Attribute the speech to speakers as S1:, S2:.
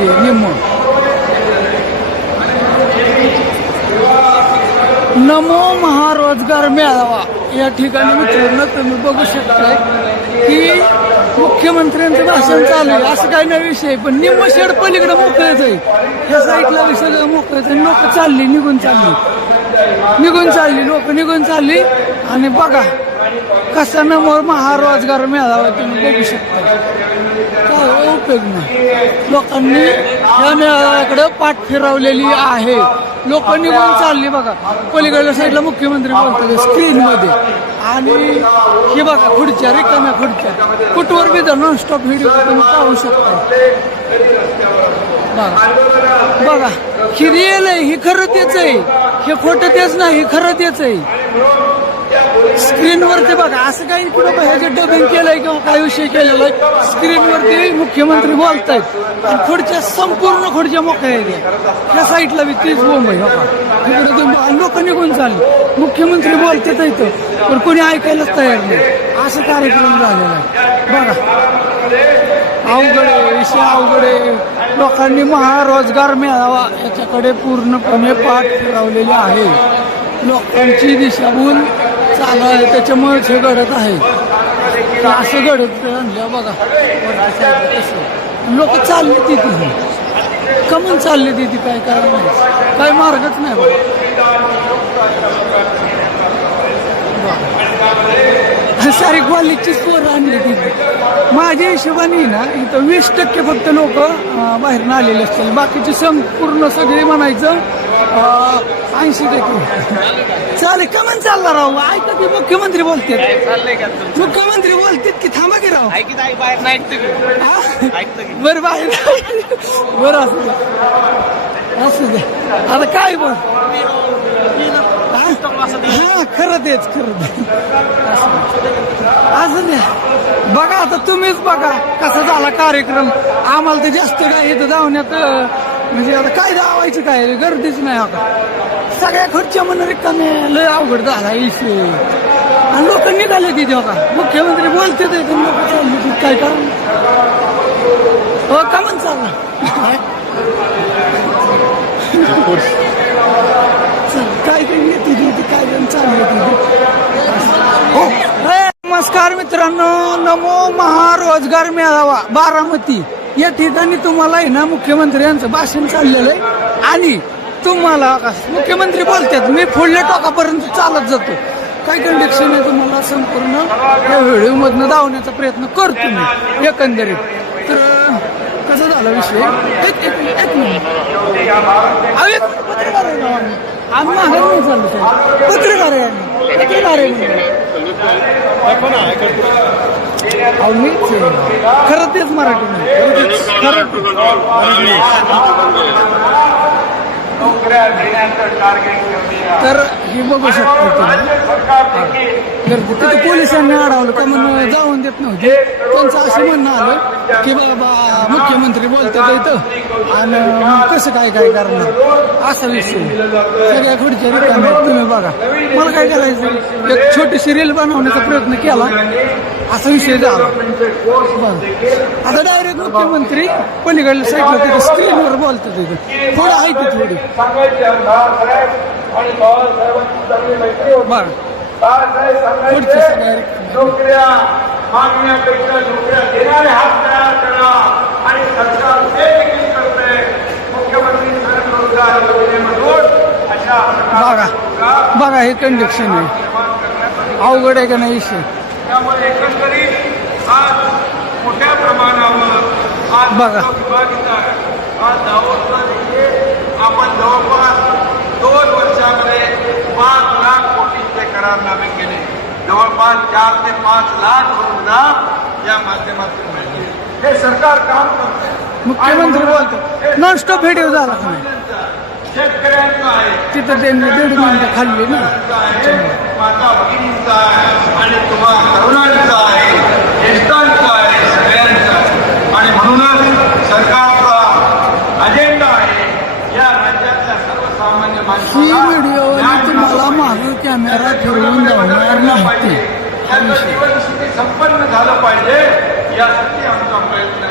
S1: चालली निम्म नमो महारोजगार मेळावा या ठिकाणी मित्रांनो तुम्ही बघू शकताय की मुख्यमंत्र्यांचं भाषण चालू आहे. असं काही नाही विषय पण निम्म शेड पलीकडे मोकळच आहे. या साईडला विषय? मोकळच आहे. लोक चालली निघून चालली. निघून चालली लोक निघून चालली. आणि बघा कसा नमो महारोजगार मेळावा तुम्ही बघू शकता. काय हो, उपयोग नाही. लोकांनी या मेळाव्याकडे पाठ फिरवलेली आहे. लोक निघून चालली बघा. पलीकडल्या साईडला मुख्यमंत्री बोलतात स्क्रीनमध्ये. आणि हे बघा खुडच्या रिकाम्या खुडच्या कुठवर बी नॉन स्टॉप व्हिडिओ तुम्ही पाहू शकता. बघा. बघा ही रिअल आहे ही खरं तेच आहे. हे खोटं तेच नाही हे खरं तेच आहे. स्क्रीनवरती बघा असं काही कुठं बाबा ह्याचे डबिंग केलंय किंवा काही विषय केलेला आहे स्क्रीनवरती मुख्यमंत्री बोलतायत. आणि खुडच्या संपूर्ण खुर्च्या मोकळ्या आहेत. या साईडला बी तीच मुंबई बघा. लोक निघून चालले. मुख्यमंत्री बोलतात इथं पण कोणी ऐकायलाच तयार नाही. असं कार्यक्रम झालेला आहे. बघा. अवघड आहे विषय अवघड आहे. लोकांनी महारोजगार मिळावा याच्याकडे पूर्णपणे पाठ फिरवलेली आहे. लोकांची दिशाभूल चालू आहे त्याच्यामुळे हे घडत आहे. तर असं घडत आणलं बघा लोक चालले तिथे कमून चालले तिथे काय काय नाही. काय मार्गच नाही बघा. सारी क्वालिटीची स्कोर आणली तिथे. माझ्या हिशोबाने ना इथं वीस टक्के फक्त लोक बाहेरनं आलेले असतील. बाकीचे संपूर्ण सगळे म्हणायचं ऐंशी टक्के. चालेल कमन चालला राहू ऐका की मुख्यमंत्री बोलते. मुख्यमंत्री बोलतेत की थांबा की राव. हा?
S2: की
S1: बरं बाहेर. बरं असू दे. असू दे. आता काय बघ हा? खरं तेच खरं ते असं दे. बघा आता तुम्हीच बघा कसा झाला कार्यक्रम. आम्हाला तर जास्त काय इथं धावण्यात म्हणजे आता काय धावायचं काय? गर्दीच नाही आता. सगळ्या खुर्च्या म्हणून रिकामे लय अवघड झाला इशू. आणि लोक निघाले तिथे बघा मुख्यमंत्री बोलते ते लोक काय कारण हो का म्हण चालला काय काही येते तिथे काय जण हो. नमस्कार मित्रांनो. नमो महारोजगार मेळावा बारामती. या ठिकाणी तुम्हाला आहे ना मुख्यमंत्री यांचं भाषण चाललेलं आहे. आणि तुम्हाला का- मुख्यमंत्री बोलतात मी फुडल्या टोकापर्यंत चालत जातो. काय कंडिक्शन आहे तुम्हाला संपूर्ण. या व्हिडिओमधनं धावण्याचा प्रयत्न करतो मी एकंदरीत. तर कसं झाला विषय? एक एक एक मिनिट. अहो, एक पत्रकार आम्ही. माघारी नाही चाललो साहेब. पत्रकार आहे आम्ही. पत्रकार आहे अहो मीच खरं तेच मराठी नाही. तर हे बघू शकतो तुम्ही. गर्दी तिथे पोलिसांनी अडवलं का म्हणून जाऊन देत नव्हते. त्यांचं असं म्हणणं आलं की बाबा मुख्यमंत्री बोलतात इथं. आणि मग कसं काय काय करणार? असा विषय. सगळ्या खुर्च्या रिकाम्या तुम्ही बघा. मला काय करायचं? एक छोटीशी रील बनवण्याचा प्रयत्न केला. असा विषय झाला. आता डायरेक्ट मुख्यमंत्री पलीकडल्या साईडला तिथे स्क्रीनवर बोलतात तिथे थोडं आहे ती थोडी? बरं.
S3: पुढच्या मागण्यापेक्षा नोकऱ्या देणारे हात तयार करा आणि सरकार ते देखील करते. मुख्यमंत्री स्वयंरोजगार योजनेमधून अशा
S1: बघा. बघा हे कंडिक्शन आहे. अवघड आहे का नाही
S3: त्यामुळे एकंदरीत आज मोठ्या प्रमाणावर आज
S1: बघा.
S3: विभागित आहे आज देखील आपण जवळपास दोन वर्षामध्ये पाच लाख कोटींचे करारनामे केले जवळपास चार ते पाच लाख अनुदान या माध्यमातून मिळते हे सरकार काम करते
S1: मुख्यमंत्री बोलतात नॉन स्टॉप व्हिडिओ झाला
S3: शेतकऱ्यांचं आहे.
S1: तिथं त्यांनी दीड मिनिटं खाल्ली ना.
S3: माता भगिनींचा आहे. आणि तुम्हा तरुणांचा आहे. ज्येष्ठांचा आहे. सगळ्यांचा. आणि म्हणूनच सरकारचा अजेंडा आहे या राज्यातल्या सर्वसामान्य माणसाला
S1: व्हिडिओ तुम्हाला मागं कॅमेरा
S3: मिळाला
S1: जाणार. नाही.
S3: जीवनस्थिती संपन्न झालं पाहिजे यासाठी आमचा प्रयत्न